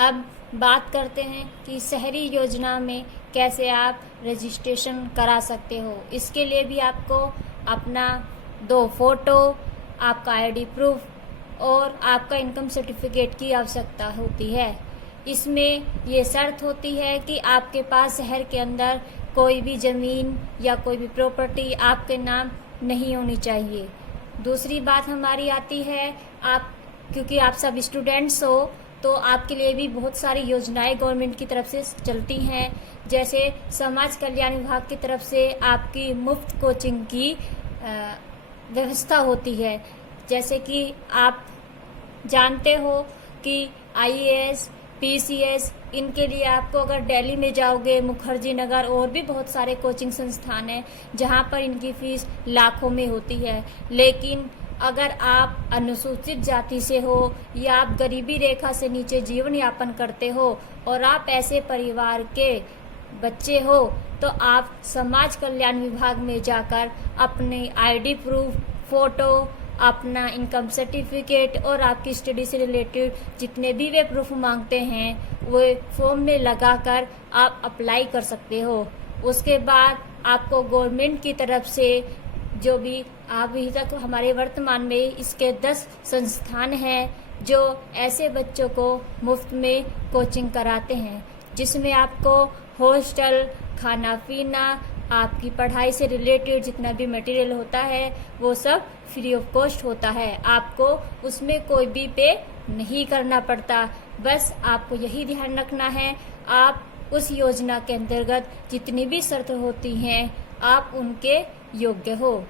अब बात करते हैं कि शहरी योजना में कैसे आप रजिस्ट्रेशन करा सकते हो। इसके लिए भी आपको अपना 2 फोटो, आपका आईडी प्रूफ और आपका इनकम सर्टिफिकेट की आवश्यकता होती है। इसमें ये शर्त होती है कि आपके पास शहर के अंदर कोई भी ज़मीन या कोई भी प्रॉपर्टी आपके नाम नहीं होनी चाहिए। दूसरी बात हमारी आती है, आप क्योंकि आप सब स्टूडेंट्स हो तो आपके लिए भी बहुत सारी योजनाएं गवर्नमेंट की तरफ से चलती हैं। जैसे समाज कल्याण विभाग की तरफ से आपकी मुफ्त कोचिंग की व्यवस्था होती है। जैसे कि आप जानते हो कि आईएएस, पीसीएस, इनके लिए आपको अगर दिल्ली में जाओगे, मुखर्जी नगर और भी बहुत सारे कोचिंग संस्थान हैं जहां पर इनकी फीस लाखों में होती है। लेकिन अगर आप अनुसूचित जाति से हो या आप गरीबी रेखा से नीचे जीवन यापन करते हो और आप ऐसे परिवार के बच्चे हो तो आप समाज कल्याण विभाग में जाकर अपने आईडी प्रूफ, फोटो, अपना इनकम सर्टिफिकेट और आपकी स्टडी से रिलेटेड जितने भी वे प्रूफ मांगते हैं वो फॉर्म में लगाकर आप अप्लाई कर सकते हो। उसके बाद आपको गवर्नमेंट की तरफ से जो भी अभी तक हमारे वर्तमान में इसके 10 संस्थान हैं जो ऐसे बच्चों को मुफ्त में कोचिंग कराते हैं, जिसमें आपको हॉस्टल, खाना पीना, आपकी पढ़ाई से रिलेटेड जितना भी मटेरियल होता है वो सब फ्री ऑफ कॉस्ट होता है। आपको उसमें कोई भी पे नहीं करना पड़ता। बस आपको यही ध्यान रखना है, आप उस योजना के अंतर्गत जितनी भी शर्त होती हैं आप उनके योग्य हो।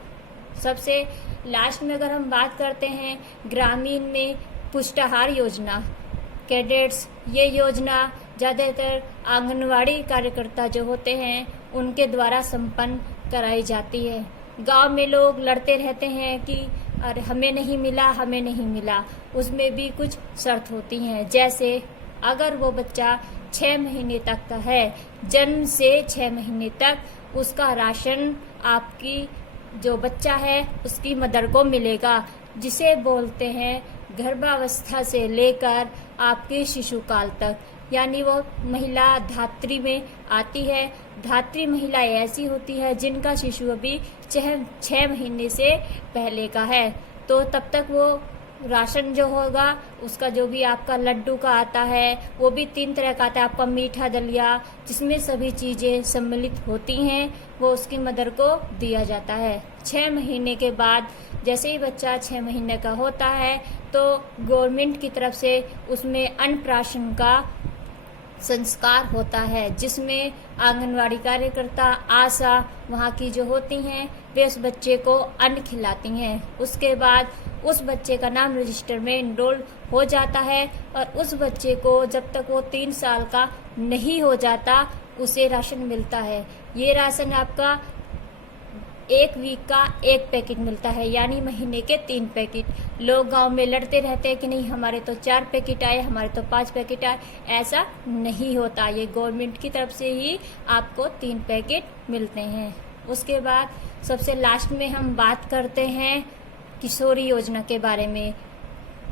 सबसे लास्ट में अगर हम बात करते हैं ग्रामीण में पुष्टाहार योजना, कैडेट्स, ये योजना ज़्यादातर आंगनवाड़ी कार्यकर्ता जो होते हैं उनके द्वारा संपन्न कराई जाती है। गांव में लोग लड़ते रहते हैं कि अरे हमें नहीं मिला, हमें नहीं मिला। उसमें भी कुछ शर्त होती हैं, जैसे अगर वो बच्चा 6 महीने तक का है, जन्म से 6 महीने तक उसका राशन आपकी जो बच्चा है उसकी मदर को मिलेगा, जिसे बोलते हैं गर्भावस्था से लेकर आपके शिशुकाल तक। यानी वो महिला धात्री में आती है। धात्री महिला ऐसी होती है जिनका शिशु अभी 6 महीने से पहले का है, तो तब तक वो राशन जो होगा उसका जो भी आपका लड्डू का आता है वो भी 3 तरह का आता है। आपका मीठा दलिया जिसमें सभी चीज़ें सम्मिलित होती हैं वो उसकी मदर को दिया जाता है। 6 महीने के बाद जैसे ही बच्चा 6 महीने का होता है तो गवर्नमेंट की तरफ से उसमें अन्नप्राशन का संस्कार होता है, जिसमें आंगनवाड़ी कार्यकर्ता, आशा वहाँ की जो होती हैं वे उस बच्चे को अन्न खिलाती हैं। उसके बाद उस बच्चे का नाम रजिस्टर में इनरोल हो जाता है और उस बच्चे को जब तक वो 3 साल का नहीं हो जाता उसे राशन मिलता है। ये राशन आपका 1 वीक का 1 पैकेट मिलता है, यानी महीने के 3 पैकेट। लोग गांव में लड़ते रहते हैं कि नहीं हमारे तो 4 पैकेट आए, हमारे तो 5 पैकेट आए। ऐसा नहीं होता, ये गवर्नमेंट की तरफ से ही आपको 3 पैकेट मिलते हैं। उसके बाद सबसे लास्ट में हम बात करते हैं किशोरी योजना के बारे में।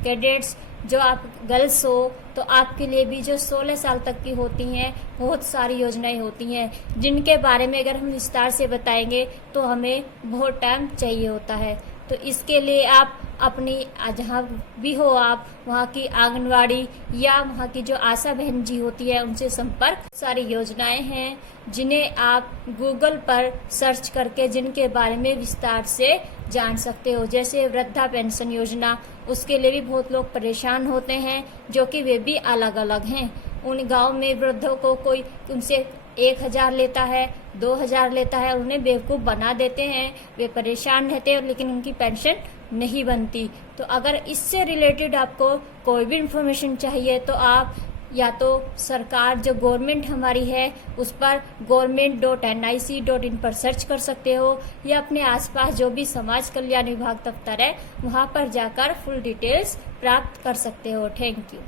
कैडेट्स, जो आप गर्ल्स हो तो आपके लिए भी जो 16 साल तक की होती हैं बहुत सारी योजनाएं होती हैं, जिनके बारे में अगर हम विस्तार से बताएंगे तो हमें बहुत टाइम चाहिए होता है। तो इसके लिए आप अपनी जहाँ भी हो आप वहाँ की आंगनवाड़ी या वहाँ की जो आशा बहन जी होती है उनसे संपर्क। सारी योजनाएं हैं जिन्हें आप गूगल पर सर्च करके जिनके बारे में विस्तार से जान सकते हो। जैसे वृद्धा पेंशन योजना, उसके लिए भी बहुत लोग परेशान होते हैं जो कि वे भी अलग अलग हैं। उन गांव में वृद्धों को कोई उनसे 1000 लेता है, 2000 लेता है, उन्हें बेवकूफ़ बना देते हैं, वे परेशान रहते हैं लेकिन उनकी पेंशन नहीं बनती। तो अगर इससे रिलेटेड आपको कोई भी इंफॉर्मेशन चाहिए तो आप या तो सरकार जो गवर्नमेंट हमारी है उस पर government.nic.in पर सर्च कर सकते हो, या अपने आसपास जो भी समाज कल्याण विभाग दफ्तर है वहाँ पर जाकर फुल डिटेल्स प्राप्त कर सकते हो। Thank you.